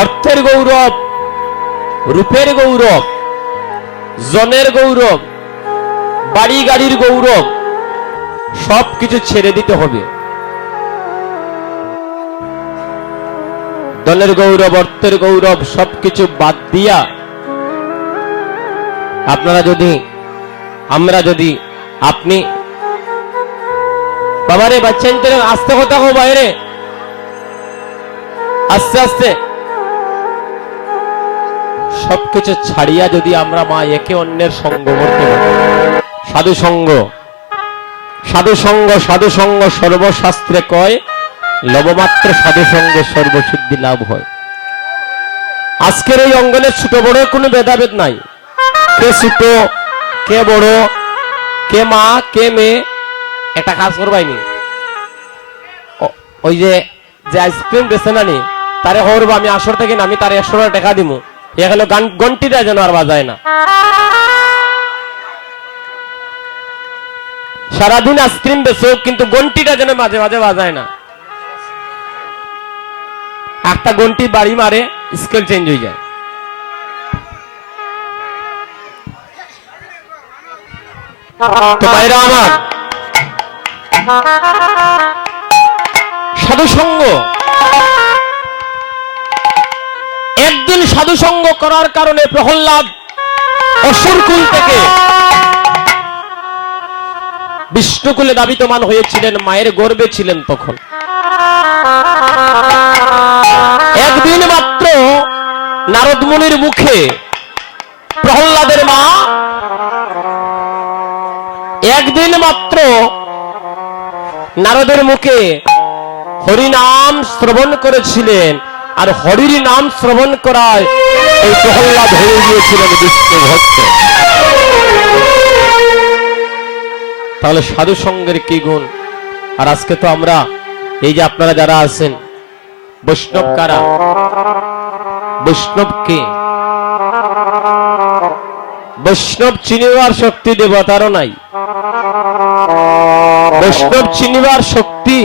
অর্থের গৌরব, রূপের গৌরব, জনের গৌরব, বাড়ি গাড়ির গৌরব সবকিছু ছেড়ে দিতে হবে। দলের গৌরব, অর্থের গৌরব সবকিছু বাদ দিয়া আপনারা যদি, আমরা যদি, আপনি বাবারে বাচ্চা আস্তে কথা হো বাইরে, আস্তে আস্তে সবকিছু ছাড়িয়া যদি আমরা মা একে অন্যের সঙ্গ করতে পারি, সাধু সঙ্গ, সাধু সঙ্গ, সাধু সঙ্গ সর্বশাস্ত্রে কয় লবমাত্র সাধু সঙ্গে সর্বসিদ্ধি লাভ হয়। আজকের এই অঙ্গনের ছোট বড় কোনো ভেদাভেদ নাই, কে ছোট কে বড়, কে মা কে মেয়ে। একটা কাজ করবাইনি, ওই যে আইসক্রিম বেছে নানি তারে হরবো আমি আসর থেকে না, আমি তার 100 টাকা দিব, এখানে ঘন্টিটা যেন আর বাজায় না। সারাদিন আইসক্রিম বেছো কিন্তু ঘন্টিটা যেন মাঝে মাঝে বাজায় না। একটা ঘন্টি বাড়ি মারে স্কেল চেঞ্জ হয়ে যায়। তো ভাইরা আমার, সাধু সঙ্গ, একদিন সাধু সঙ্গ করার কারণে প্রহ্লাদ অসুরকুল থেকে বিষ্ণুকুলে দাবিতমান হয়েছিলেন, মায়ের গর্ভে ছিলেন তখন। একদিন মাত্র নারদ মুনির মুখে প্রহ্লাদের মা, একদিন মাত্র নারদের মুখে হরিনাম শ্রবণ করেছিলেন, আর হরির নাম শ্রবণ করায় এই প্রহ্লাদ হয়ে গিয়েছিলেন বিষ্ণু ভক্ত। তাহলে সাধু সঙ্গের কি গুণ। আর আজকে তো আমরা এই যে আপনারা যারা আছেন বৈষ্ণব, কারা বৈষ্ণব? কে বৈষ্ণব? চিনিবার শক্তি দেবতারও নাই, বৈষ্ণব চিনিবার শক্তি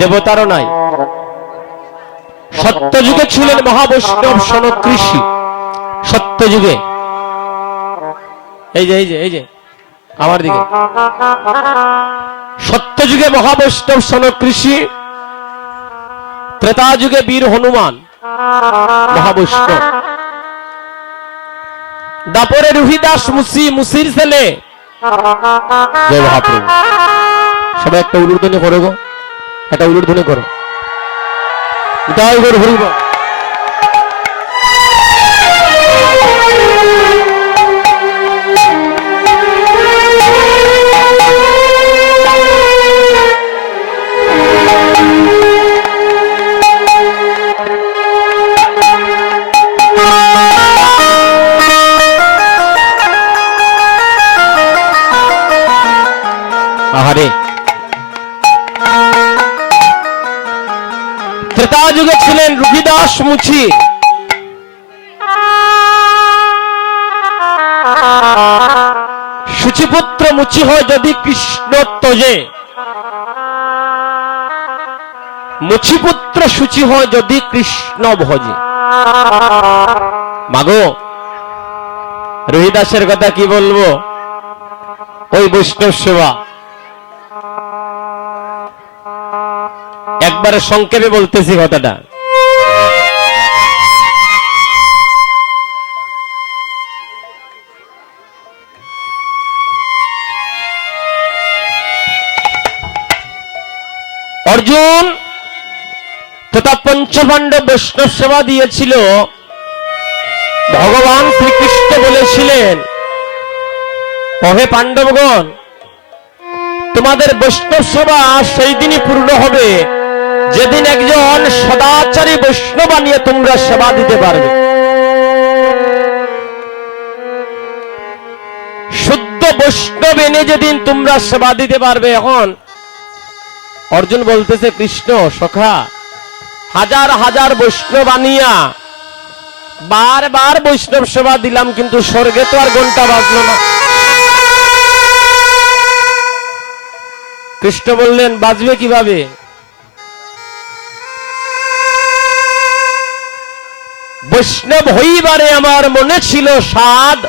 দেবতারও নাই। সত্যযুগে ছিলেন মহাবৈষ্ণব সনক ঋষি, সত্যযুগে। এই যে এই যে এই যে আমার দিকে, সত্যযুগে মহাবৈষ্ণব সনক ঋষি, ত্রেতা যুগে বীর হনুমান মহাবৈষ্ণব, দাপরে রুহিদাস মুসি, মুসির ছেলে। জয় মহাপ্রভু। সবাই একটা উলুধ্বনি করো গো, একটা উলুধ্বনি করো। জয় গুরু হরি বল। আহারে, ত্রেতা যুগে ছিলেন রুহিদাস মুচি, শুচিপুত্র মুচি হয় যদি কৃষ্ণ তজে, মুচিপুত্র শুচি হয় যদি কৃষ্ণ ভজে। মাগো, রুহিদাসের কথা কি বলবো, ওই বৈষ্ণব সেবা একবারে সংক্ষেপে বলতেছি কথাটা। অর্জুন তথা পঞ্চপাণ্ডব বৈষ্ণব সেবা দিয়েছিল। ভগবান শ্রীকৃষ্ণ বলেছিলেন, ওহে পাণ্ডবগণ, তোমাদের বৈষ্ণব সেবা সেই দিনই পূর্ণ হবে যেদিন একজন সদাচারী বৈষ্ণব নিয়ে তোমরা সেবা দিতে পারবে। শুদ্ধ বৈষ্ণব এনে যেদিন তোমরা সেবা দিতে পারবে। এখন অর্জুন বলতেছে, কৃষ্ণ সখা, হাজার হাজার বৈষ্ণব আনিয়া বারবার বৈষ্ণব সেবা দিলাম, কিন্তু স্বর্গে তো আর ঘন্টা বাজলো না। কৃষ্ণ বললেন বাঁচবে কিভাবে? বৈষ্ণব হইবারে আমার মনে ছিল সাদ,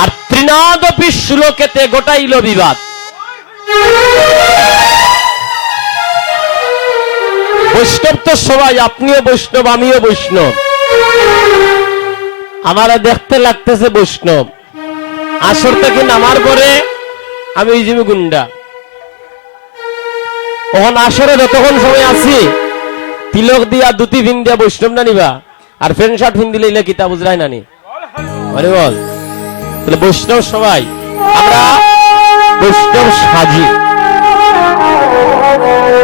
আর ত্রিনাদপি শ্লোকেতে গোটাইল বিবাদ। বৈষ্ণব তো সবাই, আপনিও বৈষ্ণব, আমিও বৈষ্ণব। আমারা দেখতে লাগতেছে বৈষ্ণব, আসর থেকে নামার পরে আমি ওই জিমি গুন্ডা। ওখানে আসরে যতক্ষণ সময় আছি তিলক দিয়া দুটি ভিন দিয়া বৈষ্ণব না নিবা, আর প্যান্ট শার্ট ভিন দিলে ইলে কিতা বুঝরাই নানি। আরে বল, তাহলে বৈষ্ণব সবাই, আমরা বৈষ্ণব সাজি।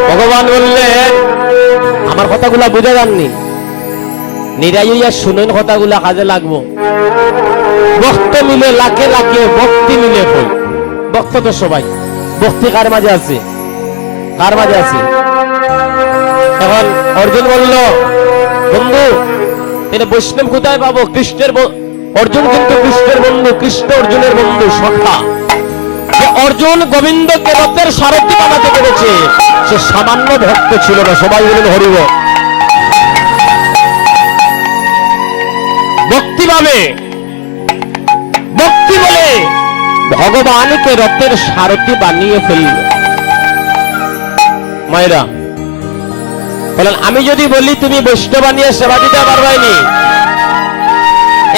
ভগবান বললেন আমার কথাগুলা বুঝে যাননি, নিরাইয়া শুনেন কথাগুলা কাজে লাগবো। ভক্ত মিলে লাখে লাখে, ভক্তি মিলে ফল। ভক্ত তো সবাই, ভক্তি কার মাঝে আছে? কার মাঝে আছে? এখন অর্জুন বলল বন্ধু তাহলে বৈষ্ণব কোথায় পাবো? কৃষ্ণের অর্জুন কিন্তু কৃষ্ণের বন্ধু, কৃষ্ণ অর্জুনের বন্ধু, সখা। যে অর্জুন গোবিন্দকে রথের সারথি বানাতে পেরেছে, সে সামান্য ভক্ত ছিল না। সবাই বলেন হরিব। ভক্তি ভাবে, ভক্তি বলে ভগবানকে রথের সারথি বানিয়ে ফেলল। মায়েরা বলেন আমি যদি বলি তুমি বৈষ্ণব বানিয়ে সেবা দিতে পারবাইনি,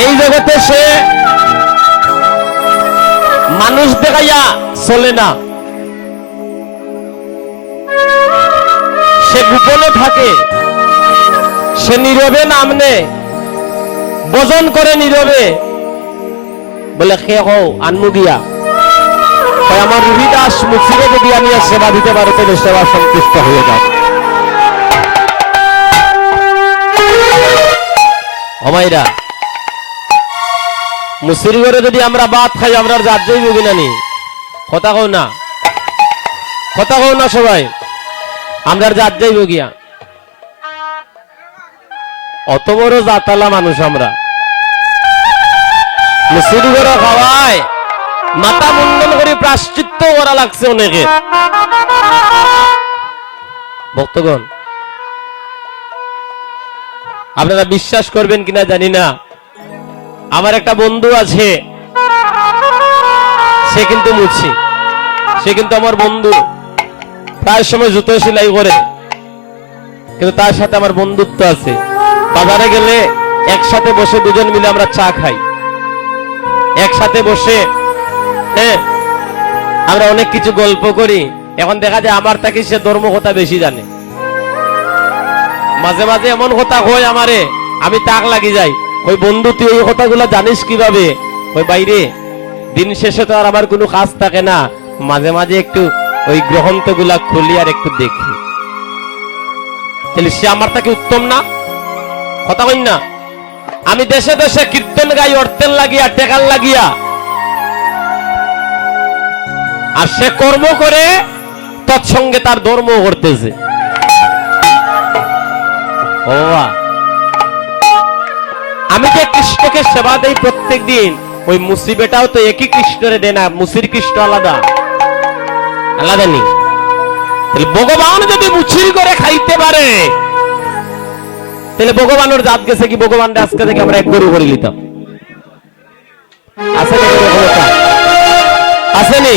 এই জগতে সে মানুষ দেখাইয়া চলে না, সে গোপনে থাকে, সে নীরবে নাম নেয়, ভজন করে নীরবে। বলে খে হও আনমু গিয়া আমার রবিদাস মুখিরে যদি আমি সেবা দিতে পারো তাহলে সেবা সন্তুষ্ট হয়ে যাবে। আমাইরা মুসির ঘরে যদি আমরা ভাত খাই আমরা যার যাই বুঝি নানি, কথা কও না, কথা কও না সবাই, আমরা যার যাই বুগিয়া। অত বড় জাতালা মানুষ আমরা, মুসির ঘরে খাওয়ায় মাথা মুন্ডন করে প্রাশ্চিত্য করা লাগছে অনেকে। ভক্তগণ আপনারা বিশ্বাস করবেন কিনা জানি না, আমার একটা বন্ধু আছে, সে কিন্তু মুছি, সে কিন্তু আমার বন্ধু, প্রায় সময় জুতো সেলাই করে, কিন্তু তার সাথে আমার বন্ধুত্ব আছে। বাজারে গেলে একসাথে বসে দুজন মিলে আমরা চা খাই, একসাথে বসে আমরা অনেক কিছু গল্প করি। এখন দেখা যায় আমার থেকে সে ধর্ম কথা বেশি জানে। মাঝে মাঝে এমন কথা হয় আমারে, আমি তাক লাগি যাই, ওই বন্ধু তুই এই কথাগুলো জানিস কিভাবে? ওই বাইরে দিন শেষে তো আর আমার কোনো কাজ থাকে না, মাঝে মাঝে একটু ওই গ্রন্থগুলা খুলি আর একটু দেখি। তাহলে সে আমার থেকে উত্তম না? কথা কই না? আমি দেশে দেশে কীর্তন গাই অর্থের লাগিয়া, টেকার লাগিয়া, আর সে কর্ম করে তৎসঙ্গে তার ধর্ম করতেছে। আমি যে কৃষ্ণকে সেবা দেই প্রত্যেক দিন, ওই মুসি বেটাও তো একই কৃষ্ণরে দেয় না, মুসির কৃষ্ণ আলাদা আলাদা নেই। তাহলে ভগবান যদি মুছির করে খাইতে পারে, তাহলে ভগবানের জাত গেছে কি? ভগবান আজকে থেকে আমরা এক গরু করে নিতাম, আসেনি?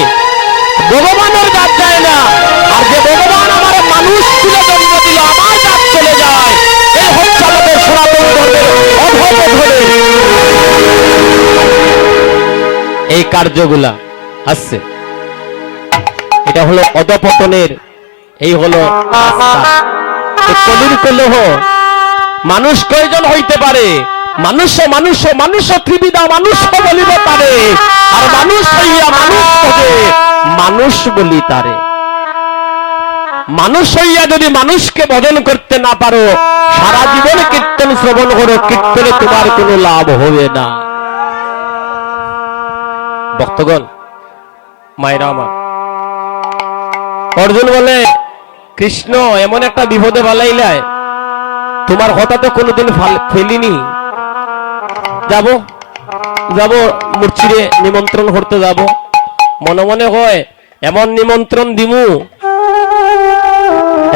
ভগবানের জাত যায় না, আর যে ভগবান আমার মানুষ তুলে জন্ম দিল, আমার জাত চলে যায়। এই হচ্ছে আমাদের সনাতন ধর্মের অধঃপতনের এই কার্যগুলা আসছে। এটা হলো অধঃপতনের, এই হলো কলির কলহ। মানুষ কয়জন হইতে পারে? মানুষ মানুষ মানুষ ত্রিবিধা, মানুষ বলিব পারে, আর মানুষ হইয়া মানুষ খোঁজে, মানুষ বলি তারে। মানুষ হইয়া যদি মানুষকে ভজন করতে না পারো, সারা জীবন কীর্তন শ্রবণ করো, কীর্তনে তোমার কোনো লাভ হবে না। ভক্তগণ, মায়েরা আমার, অর্জুন বলে কৃষ্ণ এমন একটা বিপদে বালাইলায়, তোমার কথা তো কোনোদিন ফেলিনি। যাব যাব মুর্চিরে নিমন্ত্রণ করতে যাব, মনে মনে হয় এমন নিমন্ত্রণ দিমু,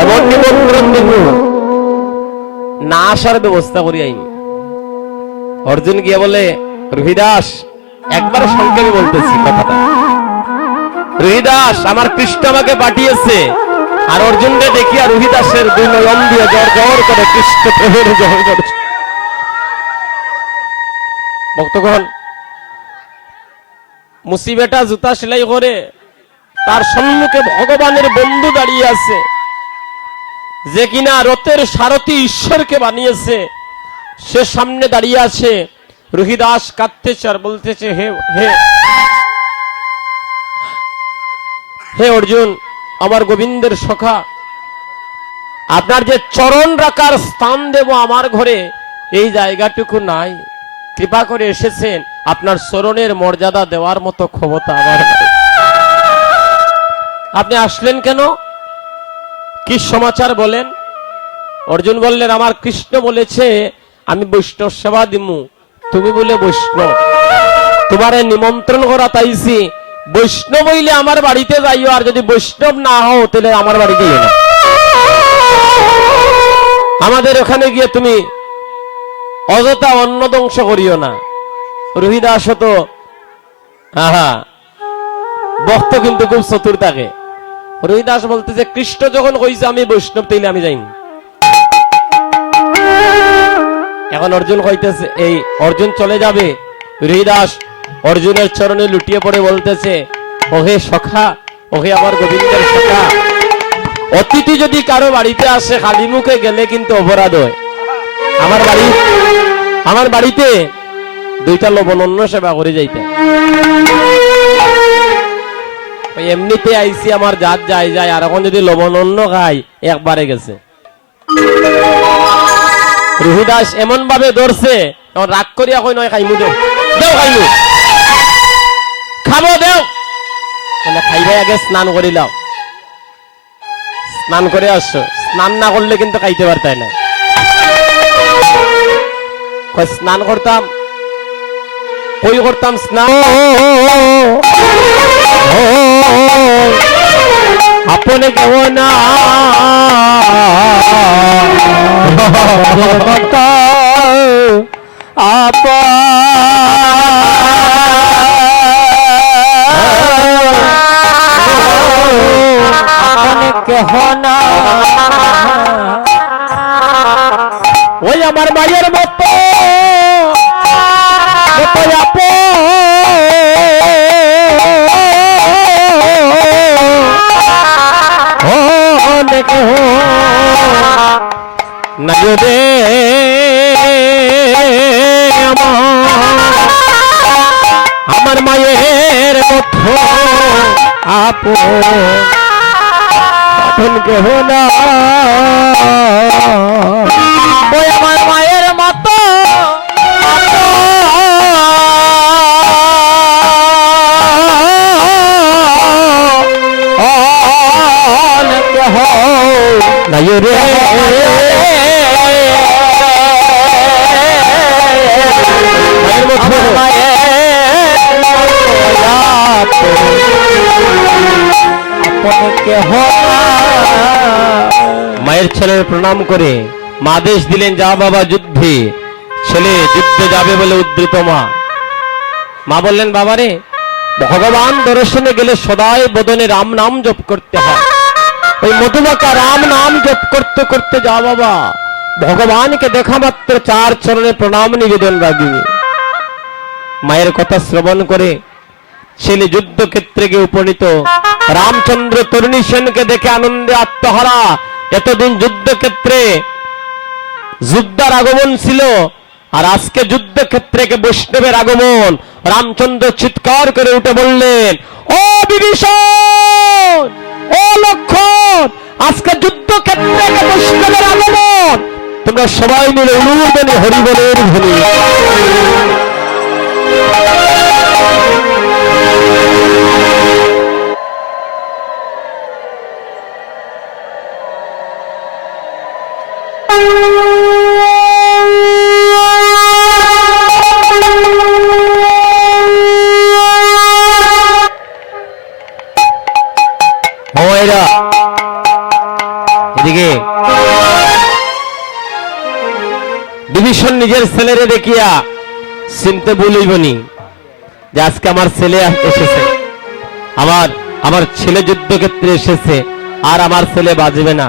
এমন নিমন্ত্রণ দিমু, না আসার ব্যবস্থা করি আইন। অর্জুন গিয়ে বলে, রুহিদাস, একবার সংক্ষেপে বলতেছি কথাটা, রুহিদাস আমার কৃষ্ণ আমাকে পাঠিয়েছে। আর অর্জুনকে দেখিয়া রুহিদাসের দুই নয়ন দিয়ে জ্বর জ্বর করে কৃষ্ণ প্রেমের জ্বর জ্বর। ভক্তগণ, মুসিবেটা জুতা সেলাই করে তার সম্মুখে ভগবানের বন্ধু দাঁড়িয়ে আছে, যে কিনা রথের সারথি ঈশ্বরকে বানিয়েছে, সে সামনে দাঁড়িয়ে আছে। রুহিদাস কাঁদতেছে আর বলতেছে, হে হে হে অর্জুন, আমার গোবিন্দের সখা, আপনার যে চরণ রাখার স্থান দেব আমার ঘরে, এই জায়গাটুকু নাই। কৃপা করে এসেছেন, আপনার চরণের মর্যাদা দেওয়ার মতো ক্ষমতা আমার নাই। আপনি আসলেন কেন? কি সমাচার বলেন? অর্জুন বললেন, আমার কৃষ্ণ বলেছে আমি বৈষ্ণব সেবা দিমু, তুমি বলে বৈষ্ণব, তোমারে নিমন্ত্রণ করা তাইছি। বৈষ্ণব হইলে আমার বাড়িতে যাইও, আর যদি বৈষ্ণব না হও তাহলে আমার বাড়িতে যাইও না। আমাদের ওখানে গিয়ে তুমি অযথা অন্ন ধ্বংস করিও না। রুহিদাস তো ভক্ত কিন্তু খুব চতুর থাকে। রুহিদাস বলতেছে, কৃষ্ণ যখন কইছে আমি বৈষ্ণব, তাইলে আমি যাইনি। এখন অর্জুন কইতেছে, এই অর্জুন চলে যাবে, রুহিদাস অর্জুনের চরণে লুটিয়ে পড়ে বলতেছে, ওহে সখা, ওহে আমার গোবিন্দের সখা, অতিথি যদি কারো বাড়িতে আসে খালি মুখে গেলে কিন্তু অপরাধ হয়। আমার বাড়িতে দুইটা লবণ অন্ন সেবা করে যাইতে। এমনিতে আইসি, আমার জাত যায় যায়, আর এখন যদি লবণ অন্ন খাই একবারে গেছে। রুহিদাস এমন ভাবে ধরছে, এখন রাগ করিয়া কই, নয় খাইমু, দেও দেও, খাইমু, খাবো দেও, বলে খাইবে আগে স্নান করিলাম। স্নান করে আসছো, স্নান না করলে কিন্তু খাইতে পারতাই না। স্নান করতাম, কই করতাম স্নান, আপনে কেউ না আপা কেহ না, ওই আমার মায়ের মতো নজরে আমার মায়ের মতো আপন কেহ না, ওই আমার মায়ের মতো নাই রে। মায়ের ছেলের প্রণাম করে মা আদেশ দিলেন, যা বাবা যুদ্ধে। ছেলে যুদ্ধে যাবে বলে উদ্ধৃত মা। মা বললেন, বাবারে, ভগবান দর্শনে গেলে সদাই বদনে রাম নাম জপ করতে হয়। ওই মধুমাকা রাম নাম জপ করতে করতে যা বাবা, ভগবানকে দেখা মাত্র চার চরণে প্রণাম নিবেদন রাখবে। মায়ের কথা শ্রবণ করে ছেলে যুদ্ধক্ষেত্রে গিয়ে উপনীত। রামচন্দ্র তরুণী সেনকে দেখে আনন্দে আত্মহারা। এতদিন যুদ্ধক্ষেত্রে যোদ্ধার আগমন ছিল, আর আজকে যুদ্ধক্ষেত্রে বৈষ্ণবের আগমন। রামচন্দ্র চিৎকার করে উঠে বললেন, ও বিভীষণ, ও লক্ষণ, আজকে যুদ্ধক্ষেত্রে বৈষ্ণবের আগমন। তোমরা সবাই মিলে অনুমোদনে হরিবলের ধ্বনি। মায়েরা এদিকে বিভীষণ নিজের ছেলেরে দেখিয়া চিনতে ভুলিবনি যে আজকে আমার ছেলে এসেছে, আমার ছেলে যুদ্ধক্ষেত্রে এসেছে, আর আমার ছেলে বাঁচবে না।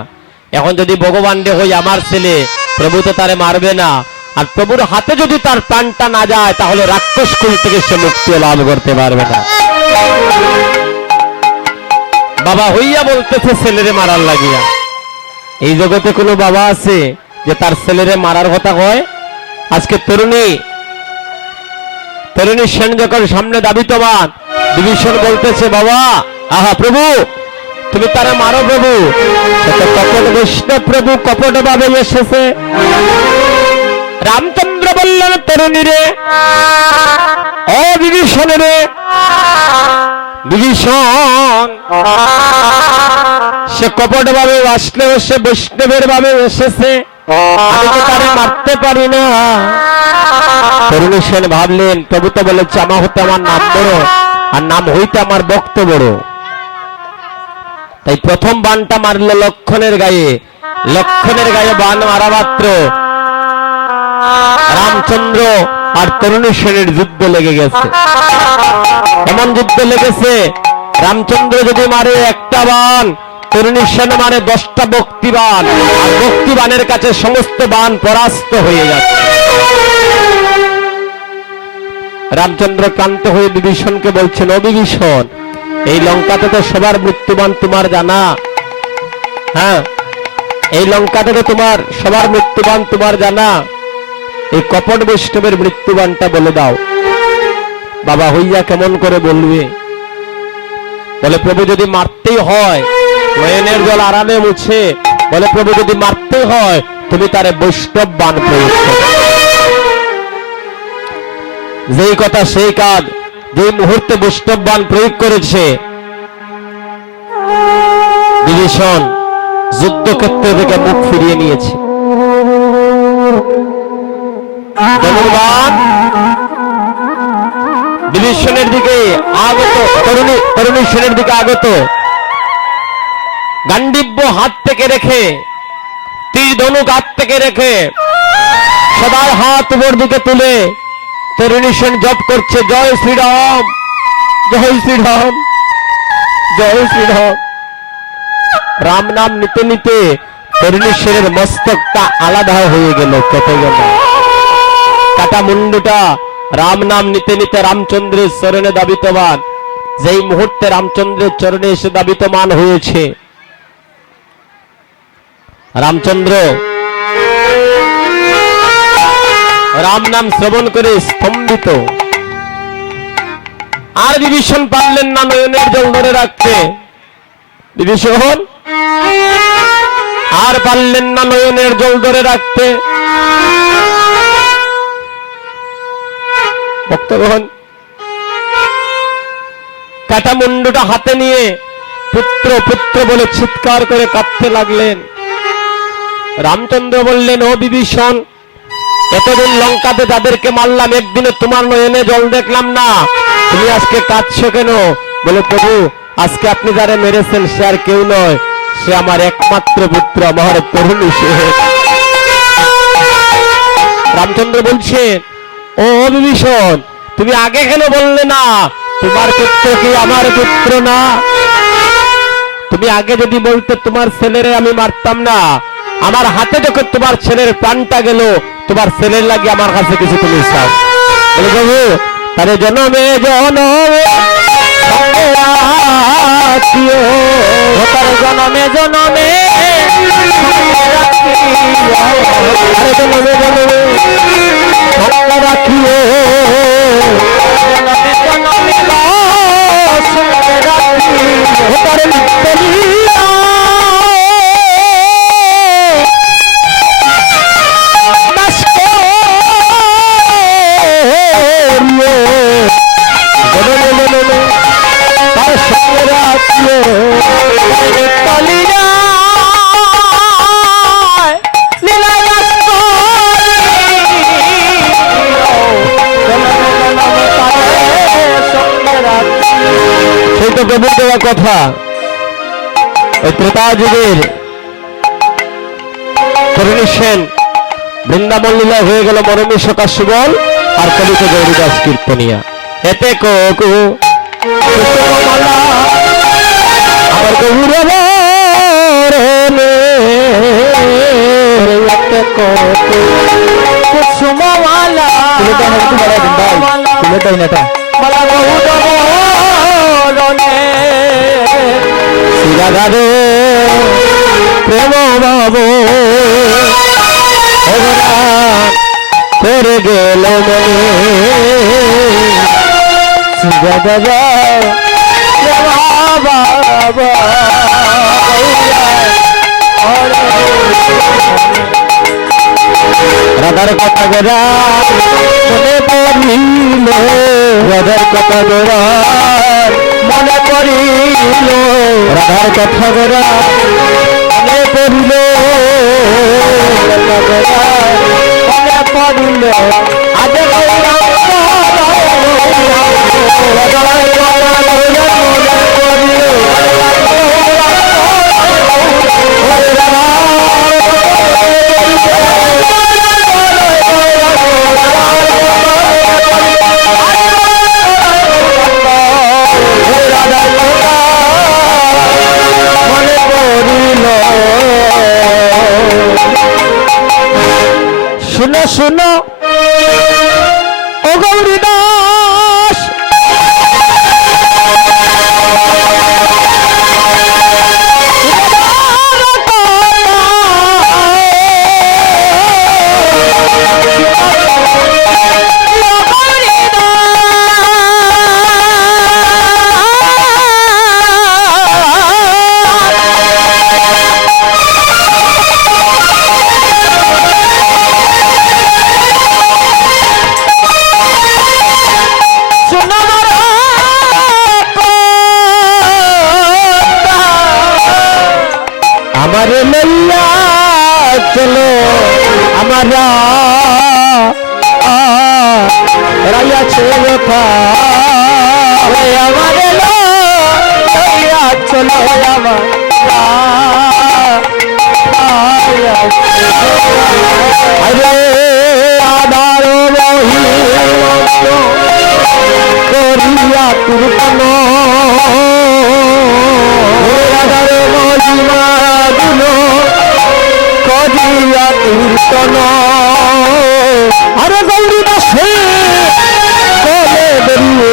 এখন যদি ভগবান রে হই আমার ছেলে, প্রভু তো তারে মারবে না, আর প্রভুর হাতে যদি তার প্রাণটা না যায় তাহলে রাক্ষস কুল থেকে সে মুক্তি লাভ করতে পারবে না। বাবা হইয়া বলতেছে ছেলেরে মারার লাগিয়া। এই জগতে কোনো বাবা আছে যে তার ছেলেরে মারার কথা কয়? আজকে তরুণী সেন যখন সামনে দাবিতবান, বিভীষণ বলতেছে বাবা আহা প্রভু তুমি তারা মারো প্রভু, কপট বৈষ্ণব প্রভু কপট ভাবে এসেছে। রামচন্দ্র বললেন তরুণী রে, ও বিভীষণ রে, বিভীষণ সে কপট ভাবে আসলেও সে বৈষ্ণবের ভাবে এসেছে, আমি তো তারে মারতে পারি না। তরুণী সেন ভাবলেন প্রভু তো বলেছে আমার হতে আমার নাম বড়, আর নাম হইতে আমার ভক্ত বড়। তাই প্রথম বানটা মারল লক্ষণের গায়ে। লক্ষণের গায়ে বান মারা মাত্র রামচন্দ্র আর তরুণী সেনের যুদ্ধ লেগে গেছে। এমন যুদ্ধ লেগেছে, রামচন্দ্র যদি মারে একটা বান, তরুণী সেন মারে 10টা ভক্তিবান, আর ভক্তিবানের কাছে সমস্ত বান পরাস্ত হয়ে যাচ্ছে। রামচন্দ্র ক্লান্ত হয়ে বিভীষণকে বলছেন, ও বিভীষণ এই লঙ্কাতে তো সবার মৃত্যুবান তোমার জানা, হ্যাঁ এই লঙ্কাতে তো তোমার সবার মৃত্যুবান তোমার জানা, এই কপট বৈষ্ণবের মৃত্যুবানটা বলে দাও। বাবা হইয়া কেমন করে বলবে? বলে প্রভু যদি মারতেই হয়, নয়নের জল আরামে মুছে, বলে প্রভু যদি মারতেই হয় তুমি তারে বৈষ্ণব বান প্রয়োগ করো। যেই কথা সেই কাজ, যেই মুহূর্তে বৈষ্ণব বান প্রয়োগ করেছে বিভীষণ যুদ্ধক্ষেত্র থেকে মুখ ফিরিয়ে নিয়েছে। বিভীষণের দিকে আগত, তরুণী সেনের দিকে আগত, গান্ডীব্য হাত থেকে রেখে, তীর ধনুক হাত থেকে রেখে, সবার হাত উপর দিকে তুলে তরুণী সেন জপ করছে জয় শ্রীরাম, জয় শ্রীরাম, জয় শ্রীরাম। রাম নাম নিতে নিতে তরুণী সেনের মস্তকটা আলাদা হয়ে গেল, কেটে গেল। কাটা মুন্ডুটা রাম নাম নিতে নিতে রামচন্দ্রের চরণে দাবিতমান। যেই মুহূর্তে রামচন্দ্রের চরণে এসে দাবিতমান হয়েছে, রামচন্দ্র রাম নাম শ্রবণ করে স্তম্ভিত। আর বিভীষণ পারলেন না নয়নের জল ধরে রাখতে। বিভীষণ আর পারলেন না নয়নের জল ধরে রাখতে। ভক্তগণ কাটা মুন্ডুটা হাতে নিয়ে পুত্র পুত্র বলে চিৎকার করে কাঁদতে লাগলেন। রামচন্দ্র বললেন, ও বিভীষণ এতদিন লঙ্কাতে যাদেরকে মারলাম একদিনে তোমার নয়নে জল দেখলাম না, তুমি আজকে কাঁদছো কেন? বলে প্রভু আজকে আপনি যারা মেরেছেন সে আর কেউ নয়, সে আমার একমাত্র পুত্র, আমার তরুণী সেন। রামচন্দ্র বলছেন, ও বিভীষণ তুমি আগে কেন বললে না তোমার পুত্র কি আমার পুত্র না? তুমি আগে যদি বলতে তোমার ছেলেরে আমি মারতাম না। আমার হাতে যখন তোমার ছেলের প্রাণটা গেল, তোমার ছেলের লাগে আমার কাছে কিছু তুমি চাও? বলে প্রভু তাহলে জনমে জনমে জনমে জনমে রাখিও প্রভুর দেওয়া কথা। ওই ত্রেতা যুগের তরুণী সেন বৃন্দাবন লীলা হয়ে গেল মরমী সকা সুবল আর কলিতে গৌরীদাস কীর্তনিয়া এতে কোকু আমার গৌরব কুসুমওয়ালা শিরাগারে প্রেম বাবু করে গেল মনে শিরাগারে রাধার কথা গোরা মনে পড়িল রাধার কথা গোরা মনে পড়িল রাধার কথা গোরা মনে পড়িল মনে পড়িল আজ শুনো শুনো ও গৌরী দাস আমার লইয়া চলো আমার রাইয়া ছেলে আমার লইয়া চলো আমার আরে আধার করিয়া তুরপন আধার মহিমা করিয়া কীর্তন আরে গৌরী দাসে করে বেরিয়ে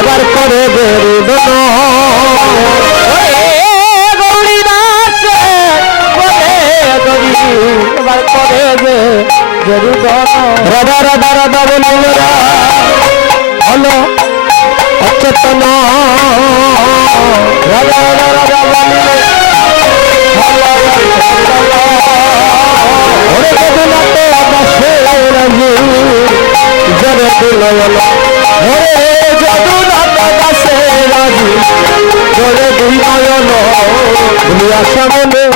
এবার করে বেরিয়ে গৌরী দাসে করে এবার করে রাধা রাধা রাধা বলিল হলো অচেতন রাধা রাধা রাধা বলিল সামনে